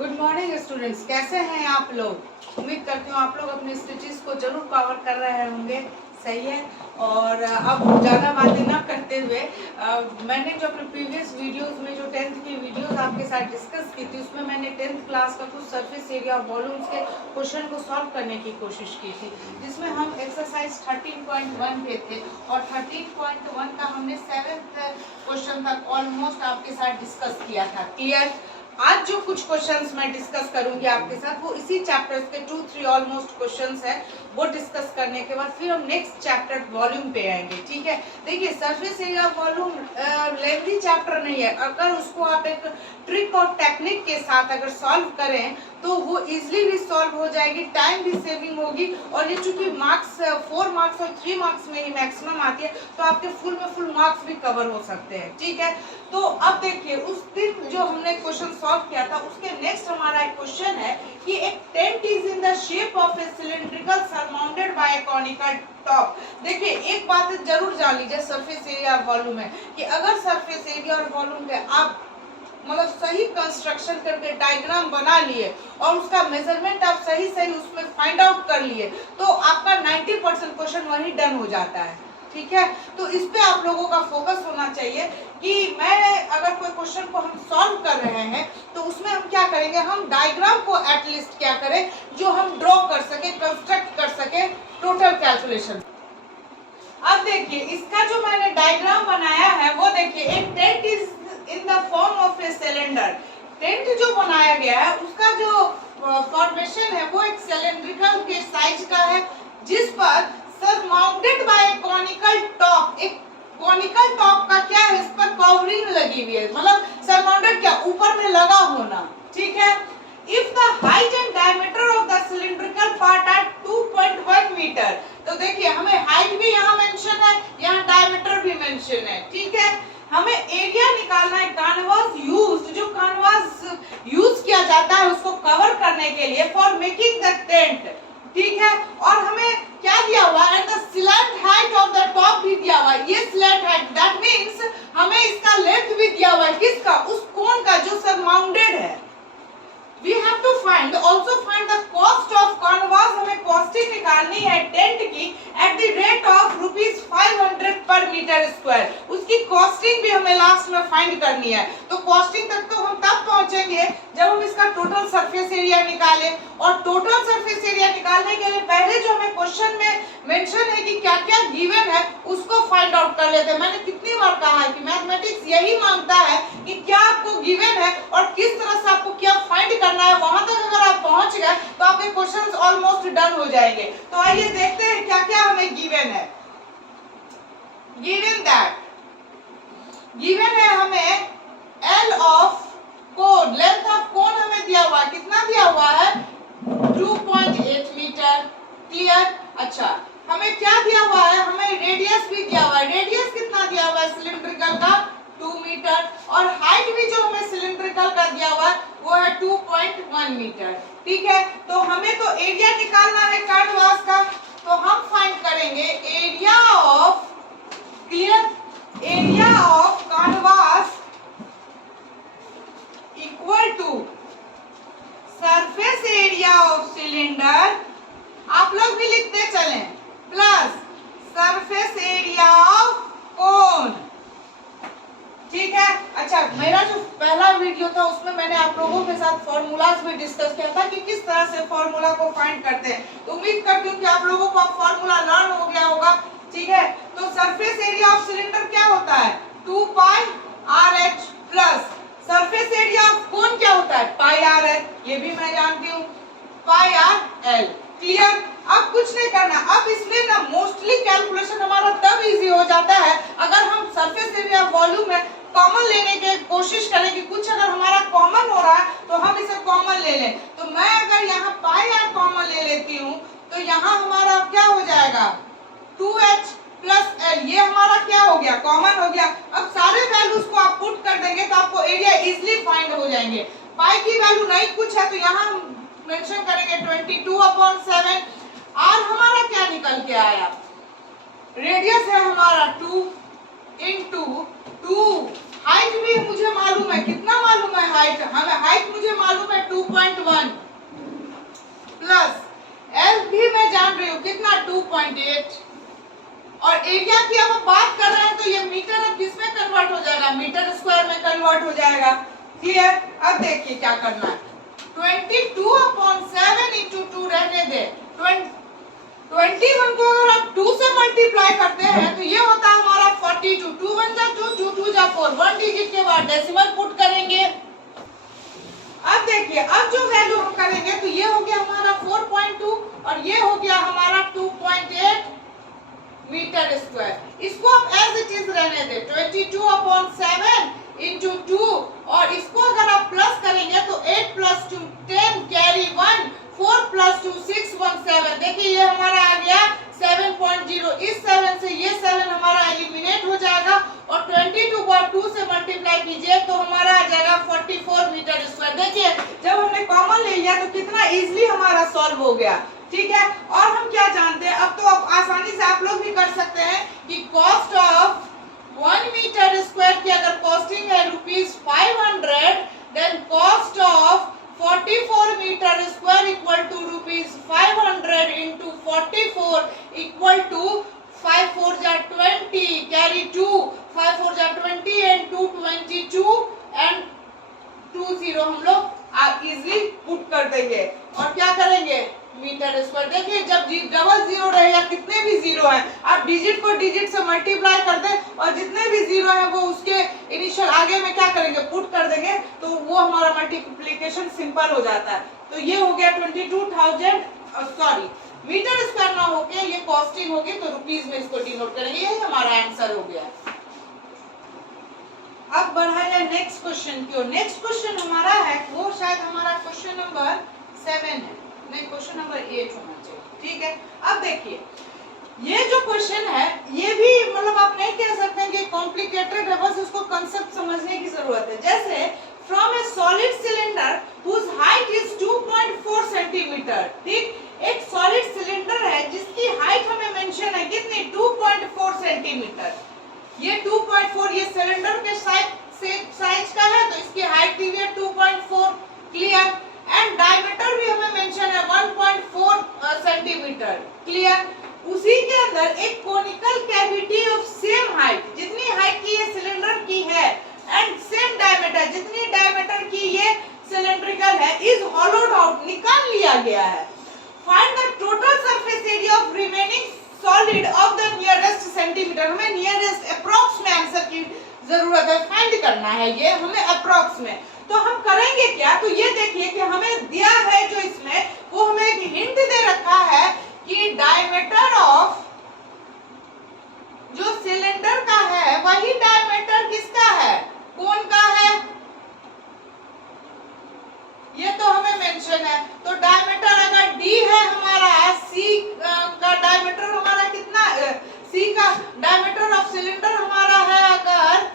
Good morning students, कैसे हैं आप लोग। उम्मीद करती हूँ आप लोग अपनी स्टडीज को जरूर कवर कर रहे होंगे। सही है। और अब ज़्यादा बातें ना करते हुए मैंने जो अपने प्रीवियस वीडियोस में जो 10th की वीडियोस आपके साथ डिस्कस की थी, उसमें मैंने 10th क्लास का कुछ सरफेस एरिया वॉल्यूम्स के क्वेश्चन को सॉल्व करने की कोशिश की थी, जिसमें हम एक्सरसाइज 13.1 पे थे और 13.1 का हमने 7th क्वेश्चन तक ऑलमोस्ट आपके साथ डिस्कस किया था। क्लियर। आज जो कुछ क्वेश्चंस मैं डिस्कस करूंगी आपके साथ वो इसी चैप्टर्स के 2-3 ऑलमोस्ट क्वेश्चंस है। वो डिस्कस करने के बाद फिर हम नेक्स्ट चैप्टर वॉल्यूम पे आएंगे। ठीक है। देखिए, surface area volume lengthy chapter नहीं है। अगर उसको आप एक ट्रिक और टेक्निक के साथ अगर सॉल्व करें तो वो इजिली भी सॉल्व हो जाएगी, टाइम भी सेविंग होगी। और ये चूंकि मार्क्स 4 मार्क्स और 3 मार्क्स में ही मैक्सिमम आती है, तो आपके फुल में फुल मार्क्स भी कवर हो सकते हैं। ठीक है। तो अब देखिए, उस दिन जो हमने क्वेश्चन सॉल्व किया था उसके नेक्स्ट हमारा एक क्वेश्चन है कि एक tent is in the shape of a cylindrical surmounted by a conical top. देखिए, एक बात जरूर जान लीजिए सरफेस एरिया और वॉल्यूम है कि अगर सरफेस एरिया और वॉल्यूम के आप मतलब सही कंस्ट्रक्शन करके डायग्राम बना लिए और उसका मेजरमेंट आप सही उसमें फाइंड आउट कर लिए, तो आपका 90% क्वेश्चन वहीं डन हो जाता है। ठीक है। तो इस पे आप लोगों का फोकस होना चाहिए कि मैं अगर कोई क्वेश्चन को हम सॉल्व कर रहे हैं तो उसमें हम क्या करेंगे, हम डायग्राम को एटलीस्ट क्या करें जो हम ड्रॉ कर सके, कंस्ट्रक्ट कर सके टोटल कैलकुलेशन। अब देखिए, इसका जो मैंने डायग्राम बनाया है वो देखिए, एक tent is in the form of a cylinder. Tent जो बनाया गया है उसका जो फॉर्मेशन है वो एक सिलेंड्रिकल के साइज का है, जिस पर surmounted bye a conical top. एक कॉनिकल टॉप का क्या है, इस पर कवरिंग लगी हुई है, मतलब सरमाउंटेड क्या, ऊपर में लगा होना। ठीक है। If the height and diameter of the cylindrical part are 2.1 metre, तो देखिए हमें हाइट भी यहाँ मेंशन है, यहाँ डायमीटर भी मेंशन है। ठीक है। हमें एरिया निकालना है कैनवास यूज्ड, जो कैनवास यूज किया जाता है उसको कवर करने के लिए फॉर मेकिंग द टेंट। ठीक है। और हमें क्या दिया हुआ है, the slant height of the top भी दिया हुआ है। ये स्लैंट हाइट दैट मींस हमें इसका लेंथ भी दिया हुआ है, किसका, उस कोन का जो सरमाउंडेड है। We have to find the cost of canvas। हमें कॉस्टिंग निकालनी है टेंट की at the rate of ₹500 पर मीटर स्क्वायर। उसकी कॉस्टिंग भी हमें लास्ट में फाइंड करनी है। तो कॉस्टिंग तक तो हम तब पहुंचेंगे जब हम इसका टोटल सरफेस एरिया निकालें। और टोटल सरफेस एरिया निकालने के लिए पहले जो हमें क्वेश्चन में मेंशन है कि क्या क्या गिवन है उसको फाइंड आउट कर लेते हैं। मैंने कितनी बार कहा है कि मैथमेटिक्स यही मांगता है कि क्या आपको गिवन है और किस तरह से आपको क्या फाइंड करना है। वहां तक अगर आप पहुंच गए तो आपके क्वेश्चंस ऑलमोस्ट डन हो जाएंगे। तो आइए देखते हैं क्या क्या हमें गिवन है। गिवन है हमें L of cone, length of cone हमें दिया हुआ है, कितना दिया हुआ है, 2.8 मीटर। क्लियर। अच्छा, हमें क्या दिया हुआ है, हमें रेडियस भी दिया हुआ है। रेडियस कितना दिया हुआ है सिलिंड्रिकल का, 2 मीटर। और हाइट भी जो हमें सिलिंड्रिकल का दिया हुआ है वो है 2.1 मीटर। ठीक है। तो हमें तो एरिया निकालना है कैनवास का, तो हम फाइंड करेंगे area of, clear, area of canvas equal to surface area of cylinder, आप लोग भी लिखते चलें, plus surface area of cone. ठीक है। अच्छा, मेरा जो पहला वीडियो था उसमें मैंने आप लोगों के साथ फॉर्मूलाज भी डिस्कस किया था कि किस तरह से फॉर्मूला को फाइंड करते हैं। तो उम्मीद करती हूँ कि आप लोगों को अब फॉर्मूला लर्न हो गया होगा। ठीक है। तो सरफेस एरिया ऑफ सिलेंडर क्या होता है, 2πRH plus surface area of कोन क्या होता है, πRL, ये भी मैं जानती हूँ, πRL। क्लियर। अब कुछ नहीं करना। अब इसमें ना मोस्टली कैलकुलेशन हमारा तब इजी हो जाता है अगर हम सरफेस एरिया वॉल्यूम में कॉमन लेने की कोशिश करें कि कुछ अगर हमारा कॉमन हो रहा है तो हम इसे कॉमन ले लें। तो मैं अगर यहाँ πR कॉमन ले लेती हूँ तो यहाँ हमारा क्या हो जाएगा, 2H प्लस L, ये हमारा क्या हो गया, कॉमन हो गया। अब सारे वैल्यूज को आप पुट कर देंगे तो आपको एरिया इजिली फाइंड हो जाएंगे। पाई की वैल्यू नहीं कुछ है तो यहाँ हम मेंशन करेंगे 22/7। R हमारा क्या निकल के आया, रेडियस है हमारा 2 इंटू 2। हाइट भी मुझे मालूम है, कितना मालूम है हाइट, हमें हाइट मुझे मालूम है 2. 2.8। और एरिया की अब बात कर रहे हैं तो ये मीटर अब किस में कन्वर्ट हो जाएगा, मीटर स्क्वायर में कन्वर्ट हो जाएगा। क्लियर। अब देखिए क्या करना है, 22/7 इंटू 2 रहने दे, 21 को अगर आप 2 से मल्टीप्लाई करते हैं तो ये होता है हमारा 42, 2 1 जा 2, 2 2 जा 4, 1 डिजिट के बाद डेसिमल पुट करेंगे। अब देखिए अब जो वैल्यू हम करेंगे तो ये हो गया हमारा 4.2 और ये हो गया हमारा 2.8 मीटर स्क्वायर। इसको आप एज इट इज रहने दे, 22/7 इंटू 2 और इसको अगर आप प्लस करेंगे तो 8 + 2 10 कैरी 1, 4 + 2 6 1 7। देखिए ये हमारा आ गया 7.0। इस 7 से ये 7 हमारा एलिमिनेट हो जाएगा और 22 को 2 से मल्टीप्लाई कीजिए तो हमारा आ जाएगा 44 मीटर स्क्वायर। देखिए जब हमने कॉमन ले लिया तो कितना इजीली हमारा सॉल्व हो गया। ठीक है। और हम क्या जानते हैं, अब तो आप आसानी से आप लोग भी कर सकते हैं कि कॉस्ट ऑफ 1 मीटर स्क्वायर की अगर कॉस्टिंग है ₹500, then cost of 44 metre square equal to ₹500 into 44 equal to 5 4 जा 20 कैरी 2, 5 4 जा 20 एंड 2 22 एंड 2 0 हम लोग इजीली पुट कर देंगे और क्या करेंगे मीटर स्क्वायर। देखिए जब डबल जीरो रहेगा, कितने भी जीरो है आप डिजिट को डिजिट से मल्टीप्लाई कर दे और जितने भी जीरो है वो उसके इनिशियल आगे में क्या करेंगे पुट कर देंगे तो वो हमारा मल्टीप्लिकेशन सिंपल हो जाता है। तो ये हो गया 22,000 सॉरी मीटर स्क्वायर ना होके ये कॉस्टिंग होगी तो रुपीस में इसको डिनोट करेंगे। यही हमारा आंसर हो गया। अब बढ़ाया नेक्स्ट क्वेश्चन की ओर। नेक्स्ट क्वेश्चन हमारा है वो शायद हमारा क्वेश्चन नंबर 7 है, नहीं क्वेश्चन नंबर 8 होना चाहिए। ठीक है। अब देखिए ये जो क्वेश्चन है ये भी मतलब आप नहीं कह सकते कि कॉम्प्लिकेटेड है, बस उसको कांसेप्ट समझने की जरूरत है। जैसे from a solid cylinder whose height is 2.4 centimetre. ठीक, एक सॉलिड सिलेंडर है जिसकी हाइट हमें मेंशन है कितनी 2.4 सेंटीमीटर। ये 2.4 ये सिलेंडर के साइज का है तो इसकी हाइट भी है 2.4। क्लियर। एंड डायमीटर भी हमें मेंशन है 1.4 सेंटीमीटर। क्लियर। उसी के अंदर एक conical cavity of same height, जितनी हाइट की ये सिलेंडर की है एंड सेम डायमीटर, जितनी डायमीटर की ये सिलेंड्रिकल है, इज होलोड आउट, निकाल लिया गया है। Find the total surface area of remaining solid of the nearest centimetre. हमें नियरेस्ट अप्रॉक्स में आंसर की जरूरत है, फाइंड करना है ये हमें अप्रॉक्स में। तो हम करेंगे क्या, तो ये देखिए कि हमें दिया है जो इसमें वो हमें एक हिंट दे रखा है कि डायमीटर ऑफ जो सिलेंडर का है वही डायमीटर किसका है, कोन का है, ये तो हमें मेंशन है। तो डायमीटर अगर d है हमारा, c का डायमीटर हमारा कितना, c का डायमीटर ऑफ सिलेंडर हमारा है अगर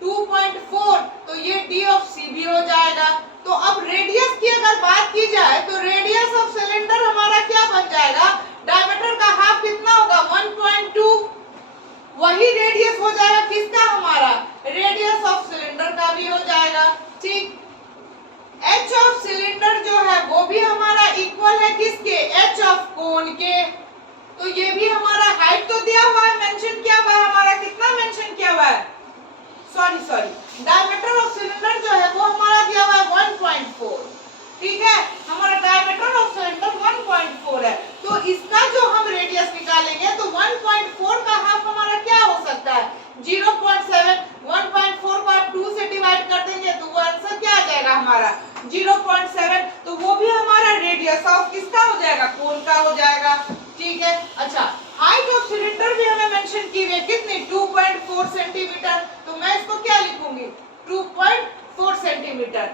2.4 तो ये d ऑफ c भी हो जाएगा। तो अब रेडियस की अगर बात की जाए तो रेडियस ऑफ सिलेंडर हमारा क्या बन जाएगा, डायमीटर का हाफ कितना होगा 1.2, वही रेडियस हो जाएगा किसका हमारा, रेडियस ऑफ सिलेंडर का भी हो जाएगा। ठीक। एच ऑफ सिलेंडर जो है वो भी हमारा इक्वल है किसके, एच ऑफ कोन के। तो ये भी हमारा हाइट तो दिया हुआ है, मेंशन किया हुआ है, हमारा कितना मेंशन किया हुआ है, सॉरी डायमीटर ऑफ सिलेंडर जो है वो हमारा दिया हुआ है 1.4। ठीक है, हमारा डायमीटर ऑफ सिलेंडर 1.4 है। तो इसका जो हम रेडियस निकालेंगे तो 1.4 का हाफ हमारा क्या हो सकता है 0.7। 1.4 को आप 2 से डिवाइड कर देंगे तो वो आंसर क्या आ जाएगा हमारा 0.7। तो वो भी हमारा रेडियस ऑफ किसका हो जाएगा, कोन का हो जाएगा। ठीक है। अच्छा, हाइट ऑफ सिलेंडर भी हमें मेंशन की है कितनी 2.4 सेंटीमीटर। तो मैं इसको क्या लिखूंगी 2.4 सेंटीमीटर।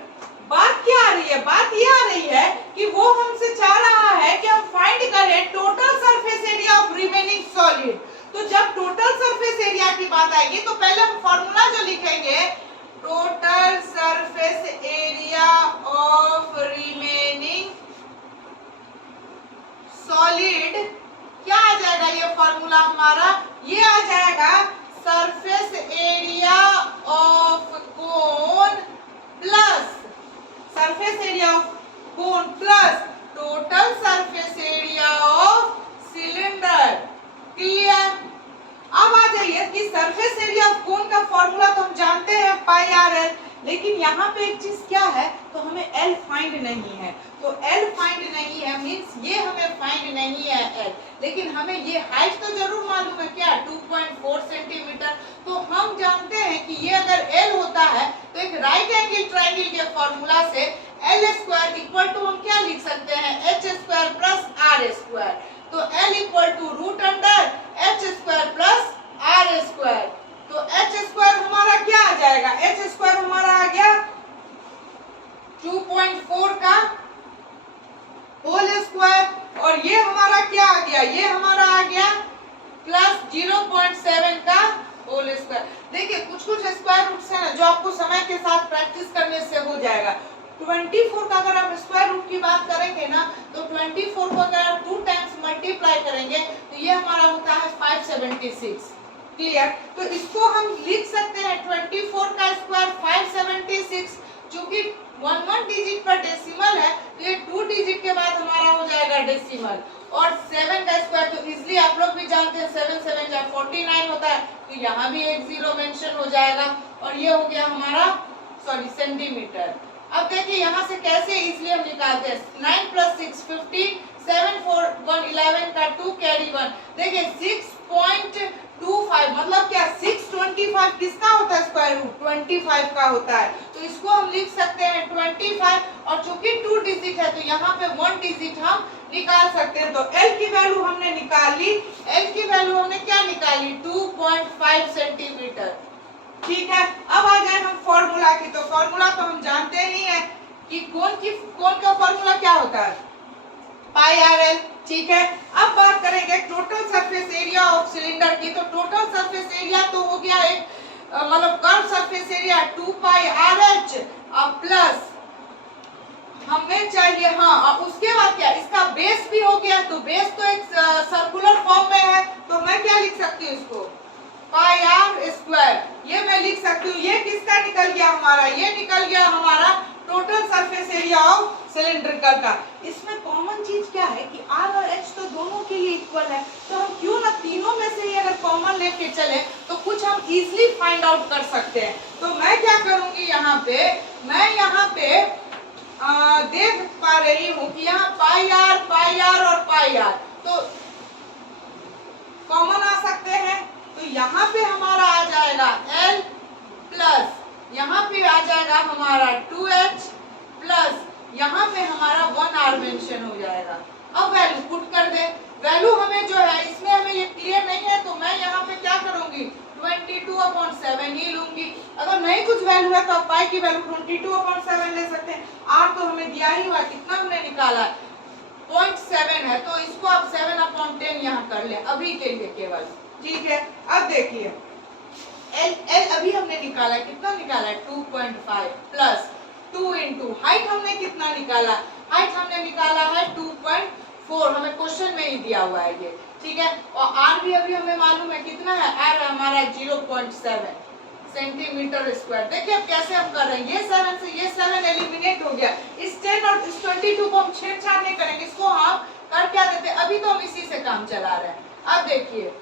बात क्या आ रही है, बात ये आ रही है कि वो हमसे चाह रहा है कि हम फाइंड करें total surface area of remaining solid. तो जब टोटल सरफेस एरिया की बात आएगी तो पहले हम फॉर्मूला जो लिखेंगे, total surface area of remaining solid, क्या आ जाएगा ये फॉर्मूला हमारा, ये आ जाएगा surface area of cone plus surface area of cone plus total surface area of cylinder. Clear. अब आ जाइए कि सरफेस एरिया ऑफ कोन का फॉर्मूला तो हम जानते हैं पाई आर एल, लेकिन यहाँ पे एक चीज क्या है, तो हमें एल फाइंड नहीं है। तो एल फाइंड नहीं है मींस ये हमें फाइंड नहीं है एल, लेकिन हमें ये हाइट तो जरूर मालूम है, क्या 2.4 सेंटीमीटर। तो हम जानते हैं कि ये अगर एल होता है तो एक राइट एंगल ट्राइंगल के फॉर्मूला से एल स्क्वायर इक्वल टू हम क्या लिख सकते हैं, H square plus R square. तो L equal to root under H square plus R square. तो एच स्क्वायर हमारा क्या आ जाएगा, एच स्क्वायर हमारा आ गया 2.4 का होल स्क्वायर, और ये हमारा क्या आ गया, ये हमारा आ गया प्लस 0.7 का होल स्क्वायर। देखिए कुछ कुछ स्क्वायर रूट्स है ना जो आपको समय के साथ प्रैक्टिस करने से हो जाएगा। 24 का अगर आप स्क्वायर रूट की बात करेंगे ना, तो 24 को अगर आप 2 टाइम्स मल्टीप्लाई करेंगे तो ये हमारा होता है 576। क्लियर। तो इसको हम लिख सकते हैं 24 का स्क्वायर 576, चूंकि 1 डिजिट पर डेसिमल है तो ये 2 डिजिट के बाद हमारा हो जाएगा डेसिमल। और 7 का स्क्वायर तो इजीली आप लोग भी जानते हैं 7 7 जा 49 होता है, तो यहाँ भी एक जीरो मेंशन हो जाएगा। और ये हो गया हमारा सेंटीमीटर। अब देखिए यहाँ से कैसे इजीली हम निकालते हैं, 9 + 6 15, 7 4 1 11 का 2 कैरी 1। देखिए 6.25 मतलब क्या, 625 किसका होता है स्क्वायर रूट, 25 का होता है। तो इसको हम लिख सकते हैं 25, और चूंकि 2 डिजिट है तो यहाँ पे 1 डिजिट हम निकाल सकते हैं। तो L की वैल्यू हमने निकाल ली, L की वैल्यू हमने क्या निकाली, 2.5 सेंटीमीटर। ठीक है। अब आ जाए हम फॉर्मूला की, तो फॉर्मूला तो हम जानते ही हैं कि कोन का फॉर्मूला क्या होता है, पाई आर एल। ठीक है। अब बात करेंगे total surface area of cylinder की। तो टोटल सरफेस एरिया तो हो गया एक मतलब कर्व सरफेस एरिया 2 पाई आर एच प्लस हमें चाहिए, हाँ उसके बाद क्या, इसका बेस भी हो गया। तो बेस तो एक सर्कुलर फॉर्म में है, तो मैं क्या लिख सकती हूँ इसको, पाई आर स्क्वायर। ये मैं लिख सकती हूँ। ये किसका निकल गया हमारा, ये निकल गया हमारा total surface area of cylindrical का। इसमें कॉमन चीज क्या है कि आर और एच तो दोनों के लिए इक्वल है, तो हम क्यों ना तीनों में से ही अगर कॉमन लेके चले तो कुछ हम इजीली फाइंड आउट कर सकते हैं। तो मैं क्या करूंगी यहाँ पे, मैं यहाँ पे देख पा रही हूँ कि यहाँ पाई आर और पाई आर तो कॉमन आ सकते हैं। तो यहाँ पे हमारा आ जाएगा L प्लस यहाँ पे आ जाएगा हमारा 2H प्लस यहाँ पे हमारा 1R मेंशन हो जाएगा। अब वैल्यू पुट कर दे, वैल्यू हमें जो है इसमें हमें ये क्लियर नहीं है, तो मैं यहाँ पे क्या करूंगी 22/7 ही लूंगी। अगर नहीं कुछ वैल्यू है तो आप पाई की वैल्यू 22/7 ले सकते हैं। R तो हमें दिया ही हुआ, कितना हमने निकाला 0.7 है, तो इसको आप 7/10 यहाँ कर ले अभी के लिए केवल। ठीक है। अब देखिए L अभी हमने निकाला, कितना निकाला 2.5 प्लस 2 इंटू हाइट हमने कितना निकाला, हाइट हमने निकाला है 2.4, हमें क्वेश्चन में ही दिया हुआ है ये। ठीक है। और R भी अभी हमें मालूम है कितना है, R हमारा 0.7 सेंटीमीटर स्क्वायर। देखिए अब कैसे हम कर रहे हैं, ये 7 से ये 7 एलिमिनेट हो गया। इस 10 और इस 22 को हम छेड़छाड़ नहीं करेंगे, इसको हम कर क्या देते, अभी तो हम इसी से काम चला रहे हैं। अब देखिए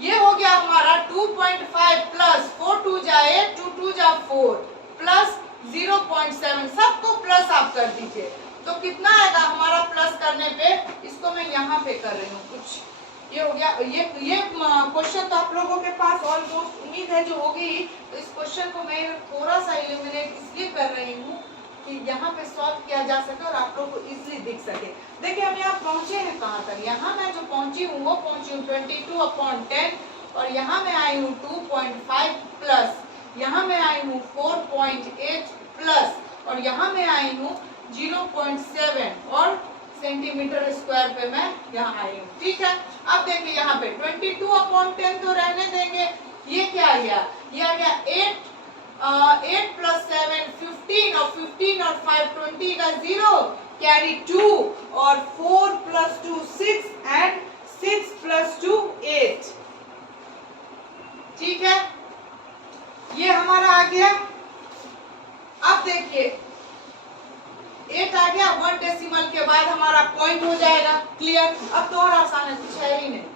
ये हो गया हमारा 2.5 प्लस 4 2 जा 8 2 2 जा 4 प्लस 0.7, सबको प्लस आप कर दीजिए तो कितना आएगा हमारा प्लस करने पे, इसको मैं यहाँ पे कर रही हूँ कुछ, ये हो गया। ये क्वेश्चन तो आप लोगों के पास ऑलमोस्ट उम्मीद है जो होगी, तो इस क्वेश्चन को मैं थोड़ा सा इलिमिनेट इसलिए कर रही हूँ कि यहाँ पे सॉल्व किया जा सके और आप लोगों को इजीली दिख सके। देखिए हम यहाँ पहुंचे हैं कहाँ तक, यहाँ मैं जो पहुंची हूँ वो पहुंची हूँ 22/10, और यहाँ मैं आई हूँ 2.5 प्लस, यहाँ मैं आई हूँ 4.8 प्लस, और यहाँ मैं आई हूँ 0.7 और सेंटीमीटर स्क्वायर पे मैं यहाँ आई हूँ। ठीक है। अब देखिए यहाँ पे 22/10 तो रहने देंगे, ये क्या आ गया, ये आ गया 8 प्लस 7 15, और 15 और 5 20 का 0 कैरी 2, और 4 प्लस 2 6 एंड 6 प्लस 2 8। ठीक है, ये हमारा आ गया। अब देखिए 8 आ गया, 1 डेसिमल के बाद हमारा पॉइंट हो जाएगा। क्लियर? अब तो और आसान है, कुछ है ही नहीं।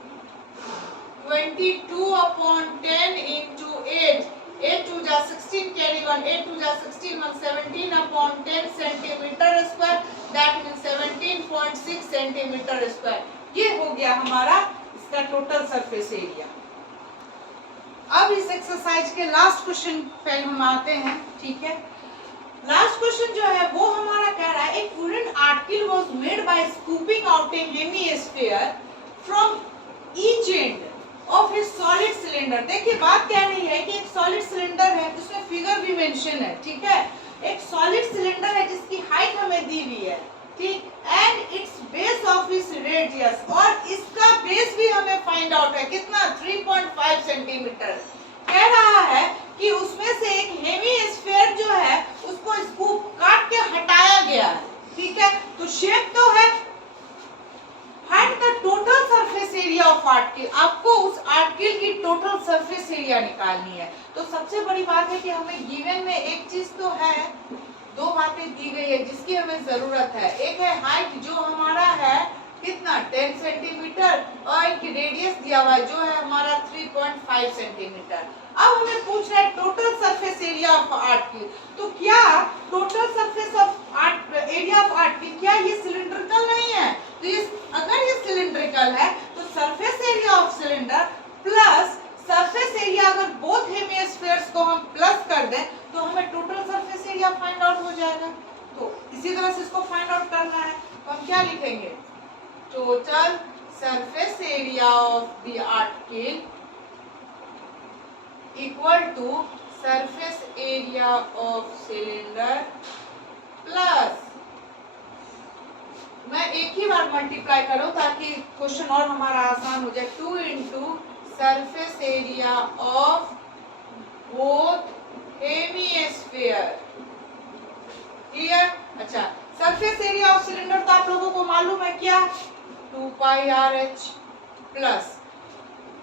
22/10 into 8, 8 2 जा 16 carry 1, 8 2 जा 16 1, 17/10 centimetre square, that means 17.6 centimetre square. ये हो गया हमारा इसका टोटल सरफेस एरिया। अब इस एक्सरसाइज के लास्ट क्वेश्चन पे हम आते हैं। ठीक है, लास्ट क्वेश्चन जो है वो हमारा कह रहा है, एक wooden article was made by scooping out A hemisphere from each end of A solid cylinder. देखिए बात क्या रही है कि एक सॉलिड सिलेंडर है जिसमें फिगर भी मेंशन है। ठीक है, एक सॉलिड सिलेंडर है जिसकी हाइट हमें दी हुई है। ठीक, एंड इट्स बेस ऑफ इस रेडियस, और इसका बेस भी हमें फाइंड आउट है कितना, 3.5 सेंटीमीटर। कह रहा है कि उसमें से एक हेमीस्फीयर जो है उसको स्कूप काट के हटाया गया है। ठीक है, तो शेप तो है, find the total surface area of article. आपको उस आर्टिकल की टोटल सरफेस एरिया निकालनी है। तो सबसे बड़ी बात है कि हमें गिवन में एक चीज तो है, दो बातें दी गई है जिसकी हमें जरूरत है। एक है हाइट जो हमारा है कितना 10 सेंटीमीटर, और एक रेडियस दिया हुआ है जो है हमारा 3.5 सेंटीमीटर। अब हमें पूछ रहा है total surface area of article. तो क्या total surface of area of article क्या ये सिलिंड्रिकल नहीं है? तो ये अगर ये सिलिंड्रिकल है तो surface area of cylinder plus surface area, अगर बोथ हेमिस्फीयर्स को हम प्लस कर दें तो हमें total surface area find out हो जाएगा। तो इसी तरह से इसको फाइंड आउट करना है, तो हम क्या लिखेंगे, total surface area of the article equal to surface area of cylinder plus, मैं एक ही बार मल्टीप्लाई करूं ताकि क्वेश्चन और हमारा आसान हो जाए, 2 into surface area of both hemisphere. Clear? अच्छा, सरफेस एरिया ऑफ सिलेंडर तो आप लोगों को मालूम है क्या, 2 पाई RH plus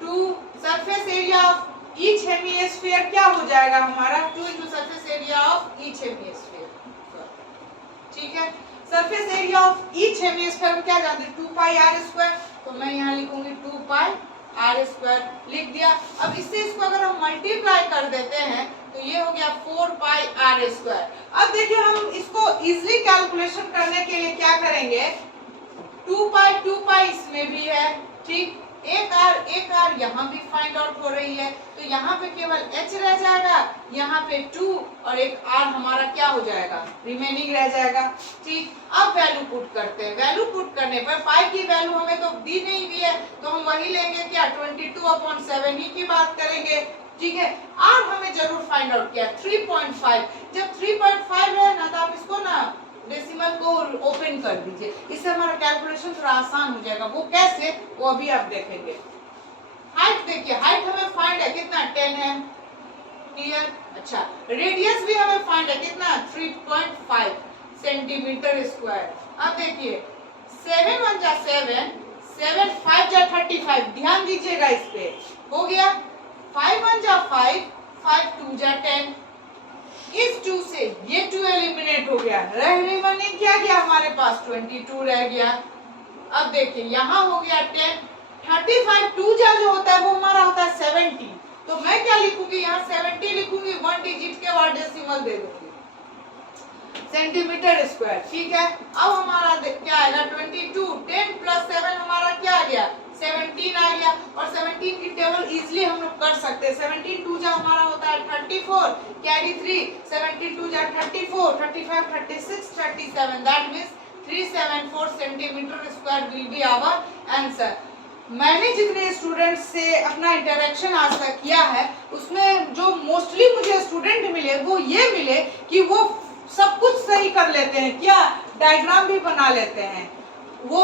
2 surface area of each hemisphere क्या हो जाएगा हमारा, 2 into surface area of each hemisphere. ठीक है, surface area of each hemisphere हम क्या जानते हैं, 2 पाई R²। तो मैं यहाँ लिखूंगी 2 पाई R² लिख दिया। अब इससे इसको अगर हम मल्टीप्लाई कर देते हैं तो ये हो गया 4 पाई R²। अब देखिए हम इसको इजीली कैलकुलेशन करने के लिए क्या करेंगे, 2 पाई इसमें भी है। ठीक, एक R यहाँ भी फाइंड आउट हो रही है, तो यहाँ पे केवल H रह जाएगा, यहाँ पे 2 और एक R हमारा क्या हो जाएगा, रिमेनिंग रह जाएगा। ठीक, अब वैल्यू पुट करते हैं। वैल्यू पुट करने पर पाई की वैल्यू हमें तो दी नहीं हुई है, तो हम वही लेंगे क्या, 22/7 ही की बात करेंगे। ठीक है, R हमें जरूर फाइंड आउट किया 3.5। जब 3.5 है ना तो आप इसको ना डेसिमल को ओपन कर दीजिए, इससे हमारा कैलकुलेशन थोड़ा आसान हो जाएगा। वो कैसे, वो अभी आप देखेंगे। हाइट देखिए, हाइट हमें फाइंड है कितना, 10 है। क्लियर? अच्छा, रेडियस भी हमें फाइंड है कितना, 3.5 सेंटीमीटर स्क्वायर। अब देखिए 7 1 जा 7, 7 5 जा 35, ध्यान दीजिएगा इस पे, हो गया 5 1 जा 5, 5 2 जा 10। इस 2 से ये 2 एलिमिनेट हो गया, रिमेनिंग क्या गया हमारे पास, 22 रह गया। अब देखिए यहाँ हो गया 10, 35 2 जा जो होता है वो हमारा होता है 70। तो मैं क्या लिखूंगी, यहाँ 70 लिखूंगी, 1 डिजिट के बाद डेसिमल दे दूंगी, सेंटीमीटर स्क्वायर। ठीक है, अब हमारा क्या आएगा, 22, 10 प्लस 7 हमारा क्या आ गया, 17 आ गया। और 17 की टेबल इजीली हम लोग कर सकते हैं। 17 2 जा हमारा होता है 34, कैरी 3, 17 2 जा 34, 35 36 37, that means 374 centimetre square will be our answer. मैंने जितने स्टूडेंट्स से अपना इंटरेक्शन आज तक किया है उसमें जो मोस्टली मुझे स्टूडेंट मिले वो ये मिले कि वो सब कुछ सही कर लेते हैं, क्या डायग्राम भी बना लेते हैं, वो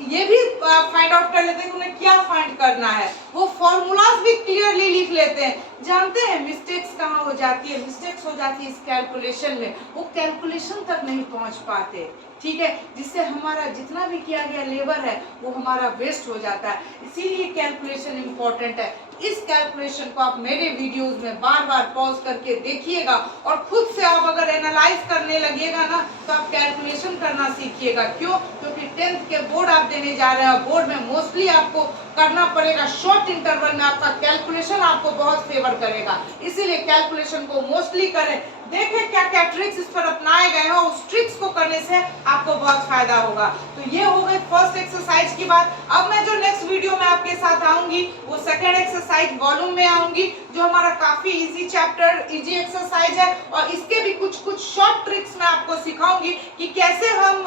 ये भी फाइंड आउट कर लेते हैं कि उन्हें क्या फाइंड करना है, वो फॉर्मूलाज भी क्लियरली लिख लेते हैं। जानते हैं मिस्टेक्स कहाँ हो जाती है, मिस्टेक्स हो जाती है इस कैलकुलेशन में, वो कैलकुलेशन तक नहीं पहुंच पाते। ठीक है, जिससे हमारा जितना भी किया गया लेबर है वो हमारा वेस्ट हो जाता है। इसीलिए कैलकुलेशन इम्पोर्टेंट है। इस कैलकुलेशन को आप मेरे वीडियोस में बार बार पॉज करके देखिएगा और खुद से आप अगर एनालाइज करने लगिएगा ना तो आप कैलकुलेशन करना सीखिएगा। क्यों? क्योंकि 10th के बोर्ड आप देने जा रहे हैं। बोर्ड में मोस्टली आपको करना पड़ेगा शॉर्ट इंटरवल में, आपका कैलकुलेशन आपको बहुत फेवर करेगा, इसीलिए कैलकुलेशन को मोस्टली करें। देखें क्या क्या ट्रिक्स इस पर अपनाए गए हैं, उस ट्रिक्स को करने से आपको बहुत फायदा होगा। तो ये हो गई फर्स्ट एक्सरसाइज की बात। अब मैं जो नेक्स्ट वीडियो में आपके साथ आऊंगी वो सेकंड एक्सरसाइज वॉल्यूम में आऊंगी, जो हमारा काफी इजी चैप्टर, इजी एक्सरसाइज है, और इसके भी कुछ कुछ शॉर्ट ट्रिक्स मैं आपको सिखाऊंगी कि कैसे हम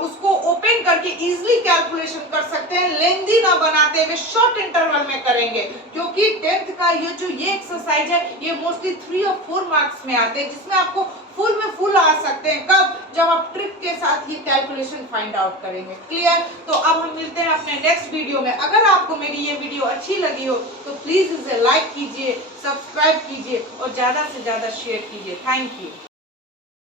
उसको ओपन करके इजिली कैलकुलेशन कर सकते हैं, लेंदी ना बनाते हुए शॉर्ट इंटरवल में करेंगे। क्योंकि 10th का ये एक्सरसाइज है, ये मोस्टली 3 और 4 मार्क्स में आते हैं, जिसमें आपको फुल में फुल आ सकते हैं। कब? जब आप ट्रिक के साथ ये कैलकुलेशन फाइंड आउट करेंगे। क्लियर? तो अब हम मिलते हैं अपने नेक्स्ट वीडियो में। अगर आपको मेरी ये वीडियो अच्छी लगी हो तो प्लीज इसे लाइक कीजिए, सब्सक्राइब कीजिए और ज्यादा से ज्यादा शेयर कीजिए। Thank you.